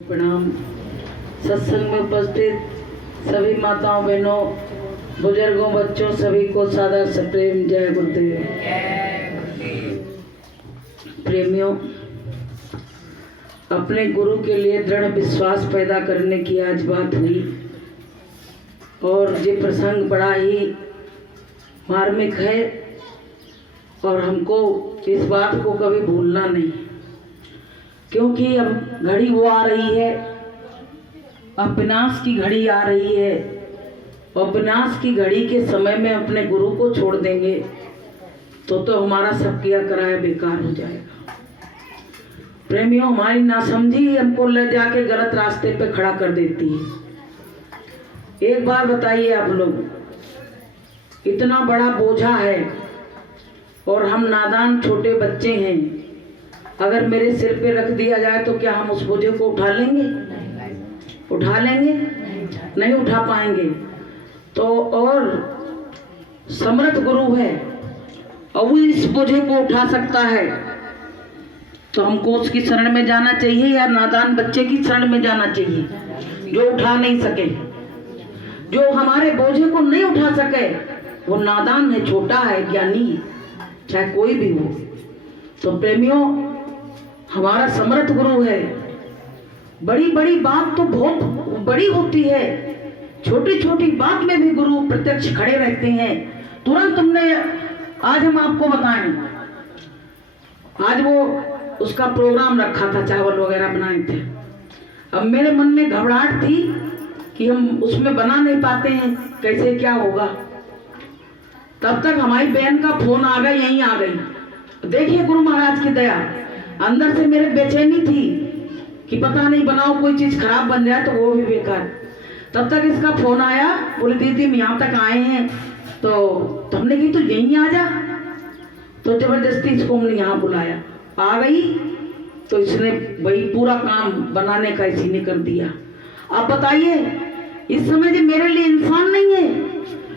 प्रणाम। सत्संग में उपस्थित सभी माताओं बहनों बुजुर्गों बच्चों सभी को सादर सप्रेम जय गुरुदेव। प्रेमियों, अपने गुरु के लिए दृढ़ विश्वास पैदा करने की आज बात हुई और ये प्रसंग बड़ा ही मार्मिक है और हमको इस बात को कभी भूलना नहीं, क्योंकि अब घड़ी वो आ रही है, अब विनाश की घड़ी आ रही है और विनाश की घड़ी के समय में अपने गुरु को छोड़ देंगे तो हमारा सब किया कराया बेकार हो जाएगा। प्रेमियों, हमारी नासमझी हमको ले जाके गलत रास्ते पे खड़ा कर देती है। एक बार बताइए आप लोग, इतना बड़ा बोझा है और हम नादान छोटे बच्चे हैं, अगर मेरे सिर पे रख दिया जाए तो क्या हम उस बोझे को उठा लेंगे? उठा लेंगे? नहीं उठा पाएंगे। तो और समर्थ गुरु है और वो इस बोझे को उठा सकता है, तो हमको उसकी शरण में जाना चाहिए या नादान बच्चे की शरण में जाना चाहिए जो उठा नहीं सके? जो हमारे बोझे को नहीं उठा सके वो नादान है, छोटा है, ज्ञानी है, चाहे कोई भी हो। तो प्रेमियों, हमारा समर्थ गुरु है। बड़ी बड़ी बात तो बहुत बड़ी होती है, छोटी छोटी बात में भी गुरु प्रत्यक्ष खड़े रहते हैं। तुरंत तुमने आज हम आपको बताएं, आज वो उसका प्रोग्राम रखा था, चावल वगैरह बनाए थे। अब मेरे मन में घबराहट थी कि हम उसमें बना नहीं पाते हैं, कैसे क्या होगा। तब तक हमारी बहन का फोन आ गई, यहीं आ गई। देखिए गुरु महाराज की दया, अंदर से मेरे बेचैनी थी कि पता नहीं बनाओ कोई चीज खराब बन जाए तो वो भी बेकार। तब तक इसका फोन आया, बोले दीदी हम यहाँ तक आए हैं, तो हमने कही तो यहीं आ जा। तो जबरदस्ती इसको हमने यहाँ बुलाया, आ गई तो इसने वही पूरा काम बनाने का इसी ने कर दिया। आप बताइए, इस समय जो मेरे लिए इंसान नहीं है,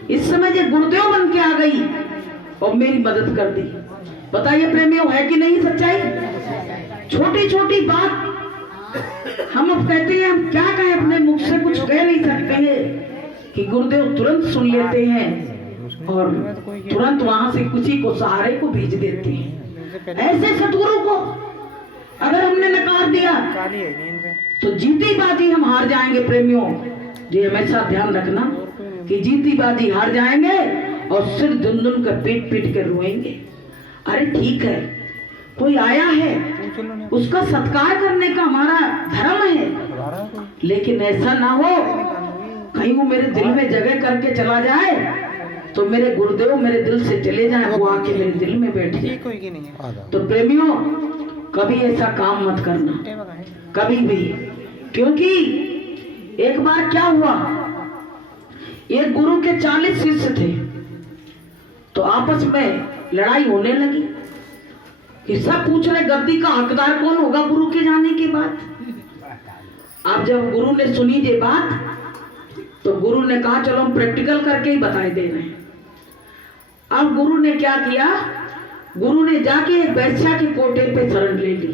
इस समय जो गुरुदेव बन के आ गई और मेरी मदद कर दी। बताइए प्रेमियों, है कि नहीं सच्चाई? छोटी छोटी बात हम अब कहते हैं, हम क्या कहें, अपने मुख से कुछ कह नहीं सकते हैं कि गुरुदेव तुरंत सुन लेते हैं और तुरंत वहां से किसी को सहारे को भेज देते हैं। ऐसे सतगुरु को अगर हमने नकार दिया तो जीती बाजी हम हार जाएंगे। प्रेमियों, ये हमेशा ध्यान रखना कि जीती बाजी हार जाएंगे और सिर धुन कर पीट पीट कर रोएंगे। अरे ठीक है, कोई आया है, उसका सत्कार करने का हमारा धर्म है, लेकिन ऐसा ना हो कहीं वो मेरे दिल में जगह करके चला जाए तो मेरे गुरुदेव मेरे दिल से चले जाए, वो आके मेरे दिल में बैठे। तो प्रेमियों, कभी ऐसा काम मत करना, कभी भी। क्योंकि एक बार क्या हुआ, एक गुरु के 40 शिष्य थे, तो आपस में लड़ाई होने लगी कि सब पूछ रहे गद्दी का हकदार कौन होगा गुरु के जाने के बाद। अब जब गुरु ने सुनी ये बात तो गुरु ने कहा चलो हम प्रैक्टिकल करके ही बताए दे रहे हैं। अब गुरु ने क्या किया, गुरु ने जाके एक वैश्या के कोठे पे शरण ले ली।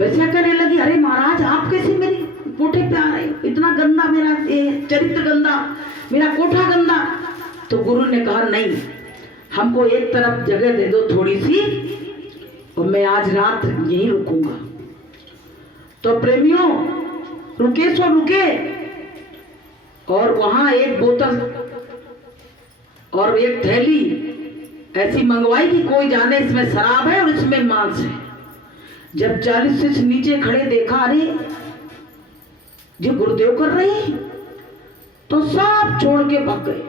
वैश्या कहने लगी, अरे महाराज आप कैसे मेरे कोठे पे आ रहे हो, इतना गंदा मेरा चरित्र गंदा, मेरा कोठा गंदा। तो गुरु ने कहा नहीं, हमको एक तरफ जगह दे दो थोड़ी सी और मैं आज रात यहीं रुकूंगा। तो प्रेमियों, रुके सो रुके और वहां एक बोतल और एक थैली ऐसी मंगवाई कि कोई जाने इसमें शराब है और इसमें मांस है। जब 40 शिष्य नीचे खड़े देखा, अरे जो गुरुदेव कर रहे हैं, तो सब छोड़ के भाग गए।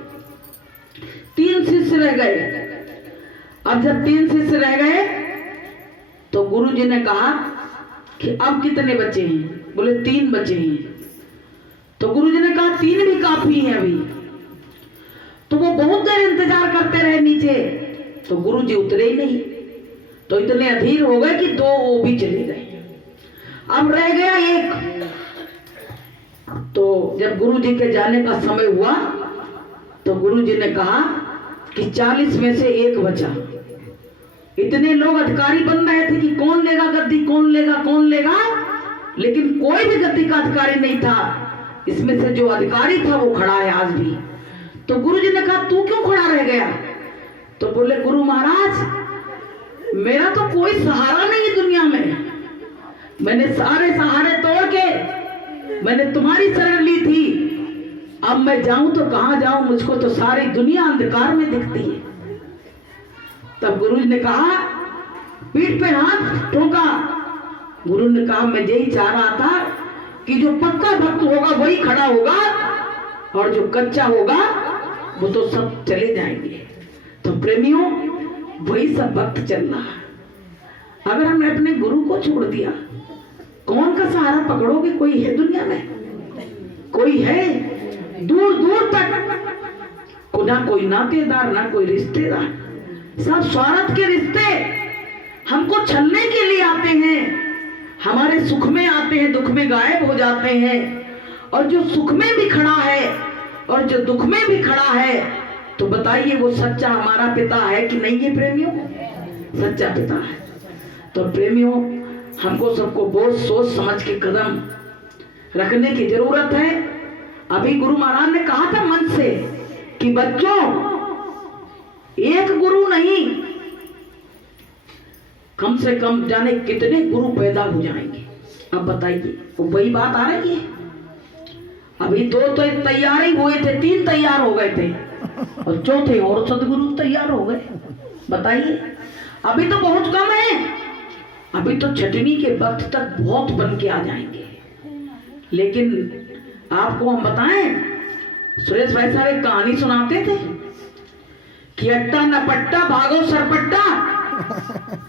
3 शिष्य रह गए। अब जब 3 शिष्य रह गए तो गुरु जी ने कहा कि अब कितने बचे हैं? बोले 3 बचे हैं। तो गुरु जी ने कहा 3 भी काफी हैं अभी। तो वो बहुत देर इंतजार करते रहे नीचे, तो गुरु जी उतरे ही नहीं। तो इतने अधीर हो गए कि 2 वो भी चले गए। अब रह गया 1। तो जब गुरु जी के जाने का समय हुआ तो गुरु जी ने कहा कि 40 में से 1 बचा। इतने लोग अधिकारी बन रहे थे कि कौन लेगा गद्दी, कौन लेगा कौन लेगा। लेकिन कोई भी गति का अधिकारी नहीं था। इसमें से जो अधिकारी था वो खड़ा है आज भी। तो गुरुजी ने कहा तू क्यों खड़ा रह गया? तो बोले गुरु महाराज मेरा तो कोई सहारा नहीं है दुनिया में, मैंने सारे सहारे तोड़ के मैंने तुम्हारी शरण ली थी, अब मैं जाऊं तो कहां जाऊं, मुझको तो सारी दुनिया अंधकार में दिखती है। तब गुरुजी ने कहा, पीठ पे हाथ ठोका। गुरु ने कहा मैं यही चाह रहा था कि जो पक्का भक्त होगा वही खड़ा होगा और जो कच्चा होगा वो तो सब चले जाएंगे। तो प्रेमियों वही सब भक्त चल रहा है। अगर हमने अपने गुरु को छोड़ दिया, कौन का सहारा पकड़ोगे? कोई है दुनिया में? कोई है? दूर दूर तक ना कोई नातेदार ना कोई रिश्तेदार, सब स्वार्थ के रिश्ते हमको छलने के लिए आते हैं, हमारे सुख में आते हैं, दुख में गायब हो जाते हैं। और जो सुख में भी खड़ा है और जो दुख में भी खड़ा है, तो बताइए वो सच्चा हमारा पिता है कि नहीं है प्रेमियों? सच्चा पिता है। तो प्रेमियों हमको सबको बहुत सोच समझ के कदम रखने की जरूरत है। अभी गुरु महाराज ने कहा था मन से कि बच्चों एक गुरु नहीं, कम से कम जाने कितने गुरु पैदा हो जाएंगे। अब बताइए वो वही बात आ रही है। अभी दो तो तैयार ही हुए थे, 3 तैयार हो गए थे और चौथे और सदगुरु तैयार हो गए। बताइए अभी तो बहुत कम है, अभी तो छठवीं के वक्त तक बहुत बन के आ जाएंगे। लेकिन आपको हम बताएं, सुरेश भाई साहब एक कहानी सुनाते थे कि अट्टा न पट्टा भागो सरपट्टा,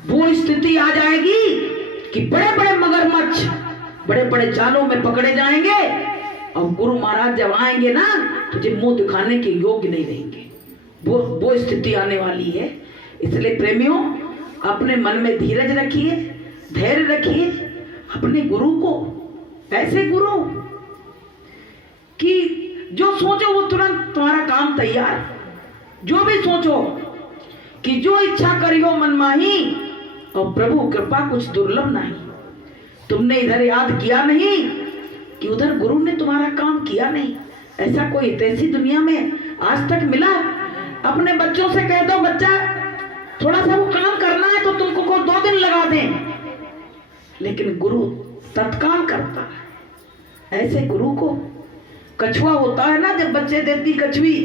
वो स्थिति आ जाएगी कि बड़े बड़े मगरमच्छ बड़े बड़े जालों में पकड़े जाएंगे और गुरु महाराज जब आएंगे ना तो जो मुंह दिखाने के योग्य नहीं रहेंगे। वो स्थिति आने वाली है। इसलिए प्रेमियों अपने मन में धीरज रखिए, धैर्य रखिए। अपने गुरु को ऐसे गुरु कि जो सोचो वो तुरंत तुम्हारा काम तैयार, जो भी सोचो कि जो इच्छा करियो मन माही और प्रभु कृपा कुछ दुर्लभ नहीं। तुमने इधर याद किया नहीं कि उधर गुरु ने तुम्हारा काम किया नहीं। ऐसा कोई ऐसी दुनिया में आज तक मिला? अपने बच्चों से कह दो बच्चा थोड़ा सा वो काम करना है तो तुमको को 2 दिन लगा दें, लेकिन गुरु तत्काल करता है। ऐसे गुरु को कछुआ होता है ना, जब बच्चे देती कछुई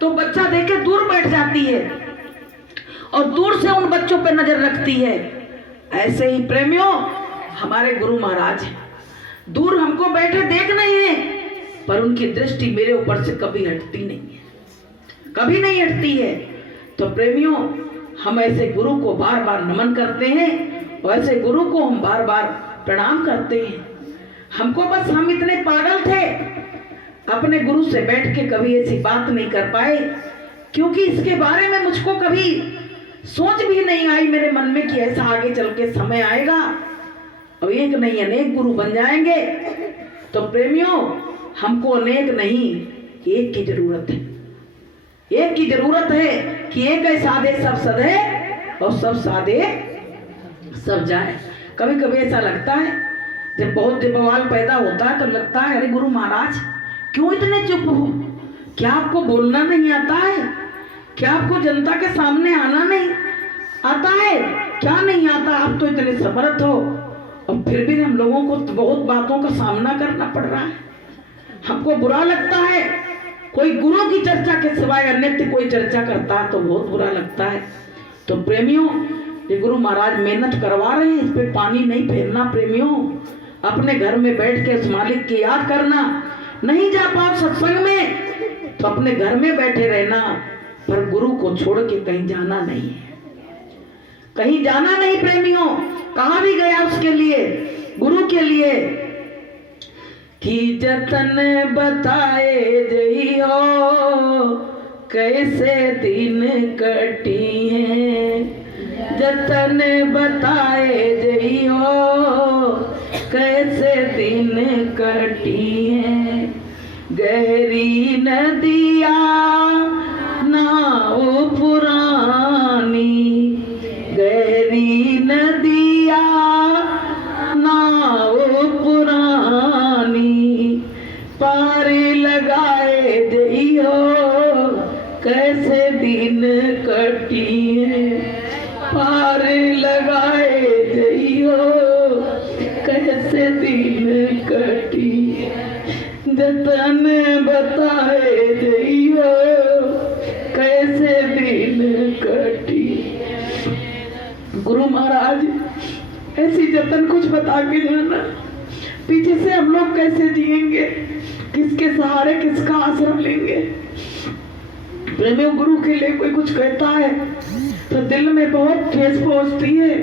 तो बच्चा देखे दूर बैठ जाती है और दूर से उन बच्चों पे नजर रखती है। ऐसे ही प्रेमियों हमारे गुरु महाराज हैं, दूर हमको बैठे देख नहीं है पर उनकी दृष्टि मेरे ऊपर से कभी हटती नहीं है, कभी नहीं हटती है। तो प्रेमियों हम ऐसे गुरु को बार बार नमन करते हैं और ऐसे गुरु को हम बार बार प्रणाम करते हैं। हमको बस हम इतने पागल थे अपने गुरु से बैठ के कभी ऐसी बात नहीं कर पाए, क्योंकि इसके बारे में मुझको कभी सोच भी नहीं आई मेरे मन में कि ऐसा आगे चल के समय आएगा और एक नहीं अनेक गुरु बन जाएंगे। तो प्रेमियों हमको अनेक नहीं एक की जरूरत है। एक की जरूरत है कि एक है साधे सब सधे और सब साधे सब जाए। कभी कभी ऐसा लगता है जब बहुत बवाल पैदा होता है तो लगता है अरे गुरु महाराज क्यों इतने चुप हो? क्या आपको बोलना नहीं आता है? क्या आपको जनता के सामने आना नहीं आता है? क्या नहीं आता? आप तो इतने समर्थ हो और फिर भी हम लोगों को तो बहुत बातों का सामना करना पड़ रहा है। हमको बुरा लगता है कोई गुरु की चर्चा के सिवाय अन्यत्र कोई चर्चा करता है तो बहुत बुरा लगता है। तो प्रेमियों ये गुरु महाराज मेहनत करवा रहे हैं, इस पे पानी नहीं फेरना। प्रेमियों अपने घर में बैठ के उस मालिक की याद करना, नहीं जा पाओ सत्संग में तो अपने घर में बैठे रहना, पर गुरु को छोड़ के कहीं जाना नहीं है, कहीं जाना नहीं। प्रेमियों कहा भी गया उसके लिए, गुरु के लिए कि जतन बताए जइयो कैसे दिन कटी है, जतन बताए जइयो कैसे दिन कटी है। गहरी नदिया नाव पुरानी, गहरी नदिया नाव दिन कटी जतन बताए जइयो कैसे दिन कटी। गुरु महाराज ऐसी जतन कुछ बता के जाना, पीछे से हम लोग कैसे जिएंगे, किसके सहारे किसका आश्रम लेंगे। प्रेमियों, गुरु के लिए कोई कुछ कहता है तो दिल में बहुत ठेस पहुंचती है।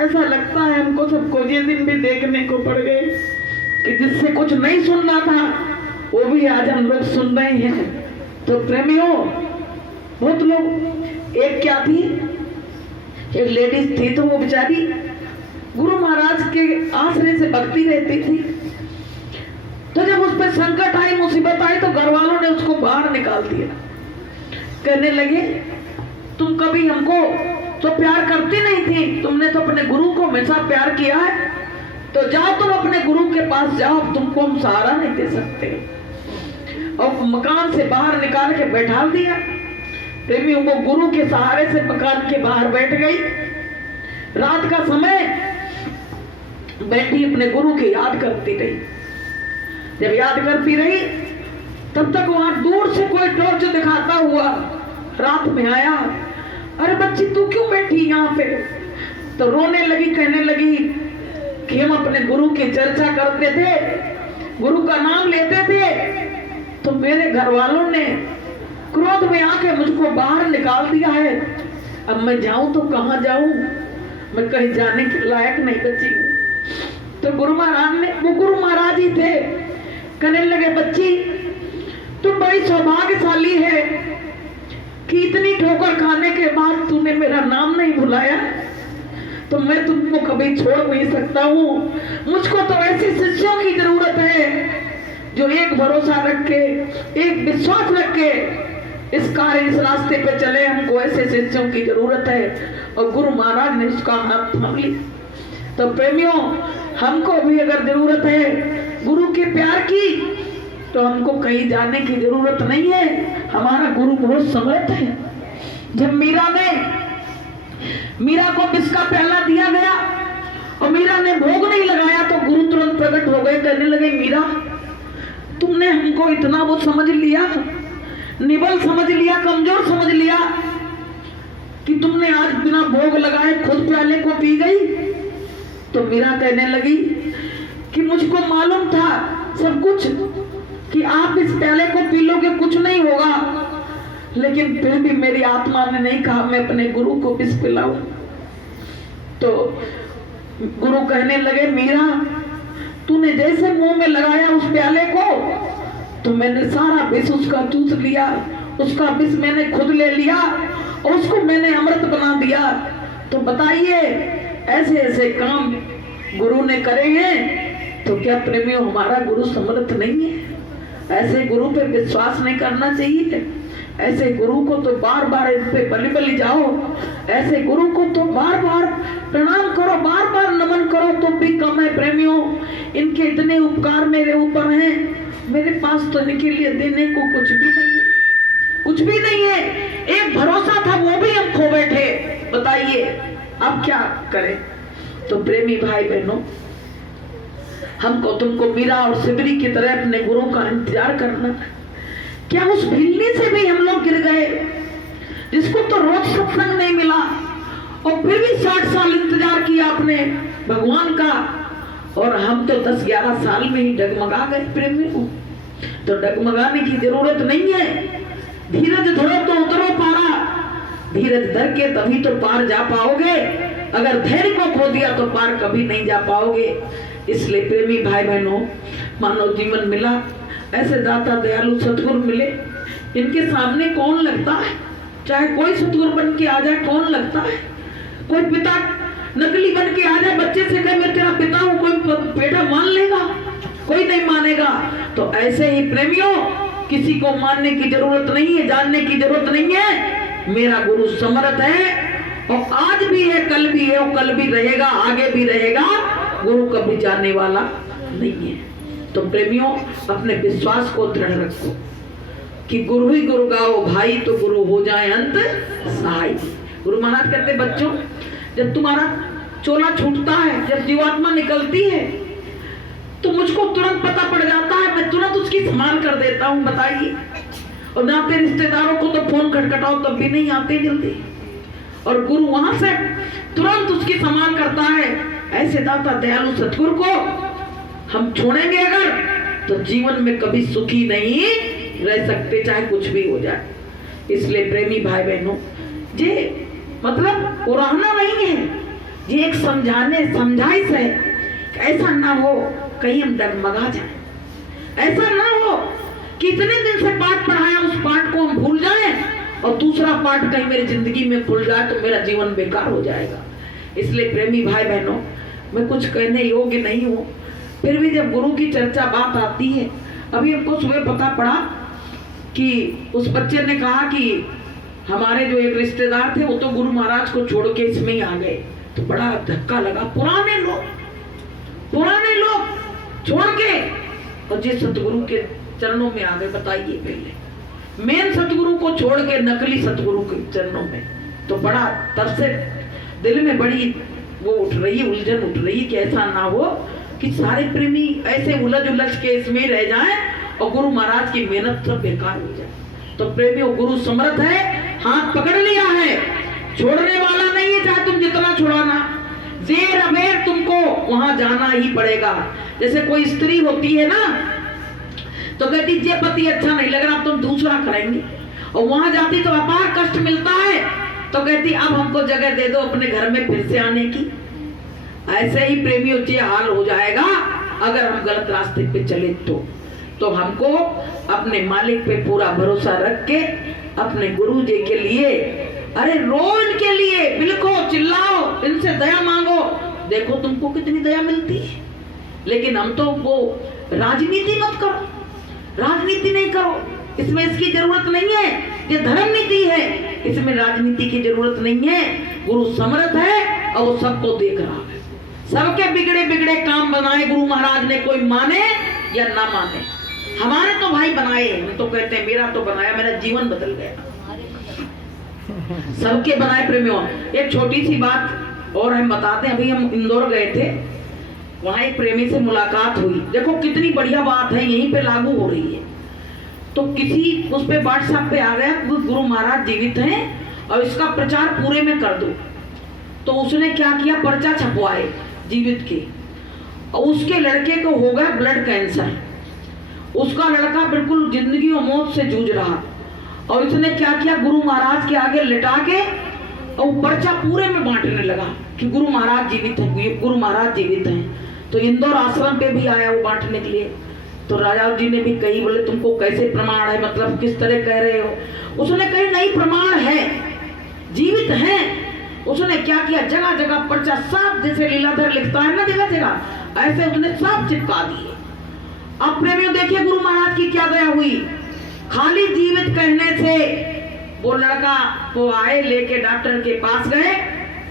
ऐसा लगता है हमको सबको ये दिन भी देखने को पड़ गए कि जिससे कुछ नहीं सुनना था वो भी आज हम लोग सुन रहे हैं। तो प्रेमियों, बहुत लोग, एक क्या थी, एक लेडीज थी, तो वो बेचारी गुरु महाराज के आश्रय से भक्ति रहती थी। तो जब उस पर संकट आई, मुसीबत आई, तो घर वालों ने उसको बाहर निकाल दिया। कहने लगे तुम कभी हमको तो प्यार करती नहीं थी, तुमने तो अपने गुरु को हमेशा प्यार किया है, तो जाओ तुम अपने गुरु के पास जाओ, तुमको हम सहारा नहीं दे सकते। और मकान से बाहर निकाल के बैठा दिया। प्रेमियों, वो गुरु के सहारे से मकान के बाहर बैठ गई। रात का समय बैठी अपने गुरु की याद करती रही। जब याद करती रही तब तक वहां दूर से कोई टॉर्च दिखाता हुआ रात में आया। अरे बच्ची, तू क्यों बैठी यहाँ पे? तो रोने लगी, कहने लगी कि हम अपने गुरु की चर्चा करते थे, गुरु का नाम लेते थे, तो मेरे घर वालों ने क्रोध में आके मुझको बाहर निकाल दिया है। अब मैं जाऊं तो कहाँ जाऊं? मैं कहीं जाने के लायक नहीं बची हूँ। तो गुरु महाराज ने, वो गुरु महाराज ही थे, कहने लगे बच्ची, तुम बड़ी सौभाग्यशाली है कि इतनी ठोकर खाने के बाद तूने मेरा नाम नहीं भुलाया, तो मैं तुमको कभी छोड़ नहीं सकता हूँ। मुझको तो ऐसे शिष्यों की जरूरत है जो एक भरोसा रख के, एक विश्वास रख के इस कार्य, इस रास्ते पे चले। हमको ऐसे शिष्यों की जरूरत है। और गुरु महाराज ने उसका हाथ थाम लिया। तो प्रेमियों, हमको भी अगर जरूरत है गुरु के प्यार की, तो हमको कहीं जाने की जरूरत नहीं है। हमारा गुरु बहुत समर्थ है। जब मीरा को किसका प्याला दिया गया और मीरा ने भोग नहीं लगाया, तो गुरु तुरंत प्रकट हो गए। कहने लगे, मीरा, तुमने हमको इतना वो समझ लिया, निबल समझ लिया, कमजोर समझ लिया कि तुमने आज बिना भोग लगाए खुद प्याले को पी गई। तो मीरा कहने लगी कि मुझको मालूम था सब कुछ कि आप इस प्याले को पी लोगे, कुछ नहीं होगा, लेकिन फिर भी मेरी आत्मा ने नहीं कहा मैं अपने गुरु को विष पिलाऊं। तो गुरु कहने लगे, मीरा, तूने जैसे मुंह में लगाया उस प्याले को, तो मैंने सारा विष उसका चूस लिया, उसका विष मैंने खुद ले लिया और उसको मैंने अमृत बना दिया। तो बताइए, ऐसे ऐसे काम गुरु ने करे हैं, तो क्या प्रेमियों हमारा गुरु समर्थ नहीं है? ऐसे गुरु पे विश्वास नहीं करना चाहिए। ऐसे गुरु को तो बार बार इस पे बलि बलि जाओ, ऐसे गुरु को तो बार बार प्रणाम करो, बार बार नमन करो, तो भी कम है प्रेमियों। इनके इतने उपकार मेरे ऊपर हैं, मेरे पास तो इनके लिए देने को कुछ भी नहीं है, कुछ भी नहीं है। एक भरोसा था, वो भी हम खो बैठे। बताइए अब क्या करें? तो प्रेमी भाई बहनों, हमको तुमको मीरा और सिबरी की तरह अपने गुरु का इंतजार करना। क्या उस भिल्ली से भी हम लोग गिर गए, जिसको तो रोज सत्संग नहीं मिला और फिर भी 60 साल इंतजार किया आपने भगवान का, और हम तो 10-11 साल में ही डगमगा गए प्रेमियों। तो डगमगाने की जरूरत नहीं है। धीरज धरो तो उतरो पारा, धीरज धर के तभी तो पार जा पाओगे। अगर धैर्य को खो दिया तो पार कभी नहीं जा पाओगे। इसलिए प्रेमी भाई बहनों, मानव जीवन मिला, ऐसे दाता दयालु सतगुरु मिले, इनके सामने कौन लगता है? चाहे कोई सतगुरु बन के आ जाए, कौन लगता है? कोई पिता नकली बन के आ जाए, बच्चे से कहे मैं तेरा पिता हूं, कोई बेटा मान लेगा? कोई नहीं मानेगा। तो ऐसे ही प्रेमियों, किसी को मानने की जरूरत नहीं है, जानने की जरूरत नहीं है। मेरा गुरु समर्थ है, और आज भी है, कल भी है, और कल भी रहेगा, आगे भी रहेगा। गुरु कभी जाने वाला नहीं है। तो प्रेमियों, अपने विश्वास को दृढ़ रखो कि गुरु ही गुरु गाओ भाई, तो गुरु हो जाए अंत सहाय। गुरु महाराज कहते, बच्चों, जब तुम्हारा चोला छूटता है, जब जीवात्मा निकलती है, तुरंत पता पड़ जाता है, मैं तुरंत उसकी संभाल कर देता हूँ, बताइए। और नाते रिश्तेदारों को तो फोन खटखटाओ तब भी नहीं आते जल्दी, और गुरु वहां से तुरंत उसकी संभाल करता है। ऐसे दाता दयालु सतगुरु को हम छोड़ेंगे अगर, तो जीवन में कभी सुखी नहीं रह सकते, चाहे कुछ भी हो जाए। इसलिए प्रेमी भाई बहनों, ये मतलब उड़ाना नहीं है, ये एक समझाइश है। ऐसा ना हो कहीं हम डगमगा जाए, ऐसा ना हो कि इतने दिन से पाठ पढ़ाया उस पाठ को हम भूल जाएं और दूसरा पाठ कहीं मेरी जिंदगी में खुल जाए तो मेरा जीवन बेकार हो जाएगा। इसलिए प्रेमी भाई बहनों, मैं कुछ कहने योग्य नहीं हूँ, फिर भी जब गुरु की चर्चा बात आती है, अभी हमको सुबह पता पड़ा कि उस बच्चे ने कहा कि हमारे जो एक रिश्तेदार थे वो तो गुरु महाराज को छोड़ के इसमें ही आ गए, तो बड़ा धक्का लगा। पुराने लोग छोड़ के और जिस सतगुरु के चरणों में आ गए, बताइए। पहले मेन सतगुरु को छोड़ के नकली सतगुरु के चरणों में, तो बड़ा तब से दिल में बड़ी वो उठ रही, उलझन उठ रही कि ऐसा ना हो कि सारे प्रेमी ऐसे उलझ के इसमें रह जाएं और गुरु महाराज की मेहनत सब बेकार हो जाए। तो प्रेमियों, गुरु समर्थ है, हाथ पकड़ लिया है, छोड़ने वाला नहीं है, चाहे तुम जितना छुड़ाना, देर अबेर तुमको वहां जाना ही पड़ेगा। जैसे कोई स्त्री होती है ना, तो कहती जे पति अच्छा नहीं लग रहा तुम दूसरा करेंगे, और वहां जाती तो अपार कष्ट मिलता है, तो कहती अब हमको जगह दे दो अपने घर में फिर से आने की। ऐसे ही प्रेमियों ये हाल हो जाएगा अगर हम गलत रास्ते पे चले तो हमको अपने मालिक पे पूरा भरोसा रख के अपने गुरु जी के लिए, अरे रो इनके लिए, बिलखो, चिल्लाओ, इनसे दया मांगो, देखो तुमको कितनी दया मिलती है। लेकिन हम तो वो राजनीति मत करो, राजनीति नहीं करो, इसमें इसकी जरूरत नहीं है, ये धर्म नीति है, इसमें राजनीति की जरूरत नहीं है। गुरु समर्थ है और वो सबको देख रहा है, सबके बिगड़े काम बनाए गुरु महाराज ने, कोई माने या ना माने। हमारे तो भाई बनाए, हम तो कहते हैं मेरा तो बनाया, मेरा जीवन बदल गया। सबके बनाए प्रेमियों। एक छोटी सी बात और हम बताते हैं, अभी हम इंदौर गए थे, वहां एक प्रेमी से मुलाकात हुई। देखो कितनी बढ़िया बात है, यहीं पे लागू हो रही है। तो किसी उस पे व्हाट्सएप पे आ गया गुरु महाराज जीवित हैं और इसका प्रचार पूरे में कर दो। तो उसने क्या किया, पर्चा छपवाए जीवित के, और उसके लड़के को हो गया ब्लड कैंसर। उसका लड़का बिल्कुल जिंदगी और मौत से जूझ रहा, और इसने क्या किया, गुरु महाराज के आगे लिटा के और पर्चा पूरे में बांटने लगा कि गुरु महाराज जीवित हैं, गुरु महाराज जीवित हैं। तो इंदौर आश्रम पे भी आया वो बांटने के लिए। तो राजा जी ने भी कही, बोले तुमको कैसे प्रमाण है, मतलब किस तरह कह रहे हो। उसने कही नहीं प्रमाण है, जीवित हैं। उसने क्या किया, जगह जगह पर्चा साफ, जैसे लीलाधर लिखता है ना जगह जगह, ऐसे उसने साफ चिपका दिए। अब प्रेमियों देखिए गुरु महाराज की क्या दया हुई, खाली जीवित कहने से वो लड़का को आए, लेके डॉक्टर के पास गए।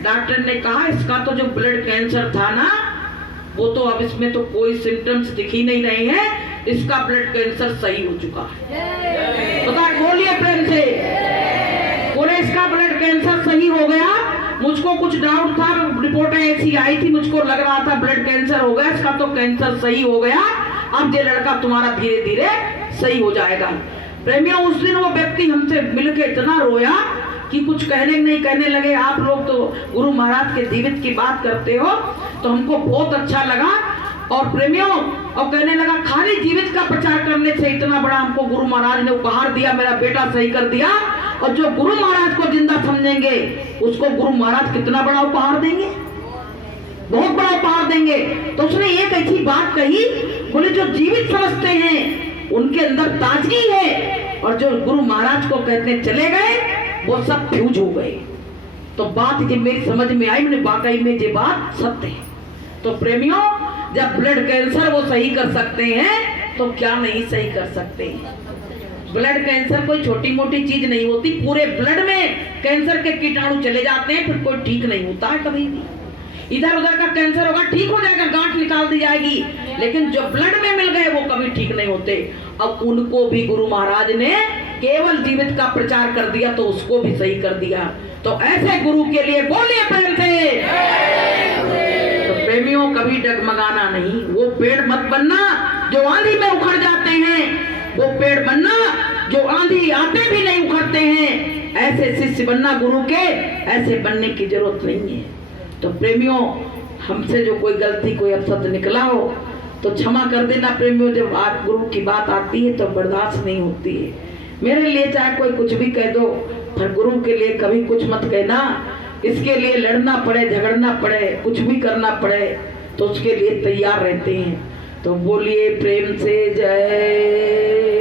डॉक्टर ने कहा इसका तो जो ब्लड कैंसर था ना, वो तो अब इसमें तो कोई सिम्टम्स दिख ही नहीं रहे हैं, इसका ब्लड कैंसर सही हो चुका है। बताए, बोलिए प्रेम से, बोले इसका ब्लड कैंसर सही हो गया। मुझको कुछ डाउट था, रिपोर्टें ऐसी आई थी, मुझको लग रहा था ब्लड कैंसर हो गया, इसका तो कैंसर सही हो गया। अब ये लड़का तुम्हारा धीरे धीरे सही हो जाएगा। प्रेमियों, उस दिन वो व्यक्ति हमसे मिलके इतना रोया कि कुछ कहने नहीं, कहने लगे आप लोग तो गुरु महाराज के जीवित की बात करते हो, तो हमको बहुत अच्छा लगा। और प्रेमियों, और कहने लगा खाली जीवित का प्रचार करने से इतना बड़ा हमको गुरु महाराज ने उपहार दिया, मेरा बेटा सही कर दिया, और जो गुरु महाराज को जिंदा समझेंगे उसको गुरु महाराज कितना बड़ा उपहार देंगे, बहुत बड़ा उपहार देंगे। तो उसने एक ऐसी बात कही, बोले जो जीवित समझते हैं उनके अंदर ताजगी है, और जो गुरु महाराज को कहते चले गए वो सब फ्यूज हो गए। तो बात जब मेरी समझ में आई, मैंने वाकई में ये बात सत्य है। तो प्रेमियों, जब ब्लड कैंसर वो सही कर सकते हैं तो क्या नहीं सही कर सकते हैं। ब्लड कैंसर कोई छोटी मोटी चीज नहीं होती, पूरे ब्लड में कैंसर के कीटाणु चले जाते हैं, फिर कोई ठीक नहीं होता है कभी भी। इधर उधर का कैंसर होगा, ठीक हो जाएगा, गांठ निकाल दी जाएगी, लेकिन जो ब्लड में मिल गए वो कभी ठीक नहीं होते। अब उनको भी गुरु महाराज ने केवल जीवित का प्रचार कर दिया तो उसको भी सही कर दिया। तो ऐसे गुरु के लिए बोलिए प्रेम से। तो प्रेमियों, कभी डगमगाना नहीं, वो पेड़ मत बनना जो आंधी में उखड़ जाते हैं, वो पेड़ बनना जो आंधी आते भी नहीं उखड़ते हैं। ऐसे शिष्य बनना गुरु के, ऐसे बनने की जरूरत नहीं है। तो प्रेमियों, हमसे जो कोई गलती, कोई अपशब्द निकला हो तो क्षमा कर देना प्रेमियों। जब आप गुरु की बात आती है तो बर्दाश्त नहीं होती है। मेरे लिए चाहे कोई कुछ भी कह दो, पर गुरु के लिए कभी कुछ मत कहना। इसके लिए लड़ना पड़े, झगड़ना पड़े, कुछ भी करना पड़े तो उसके लिए तैयार रहते हैं। तो बोलिए प्रेम से जय।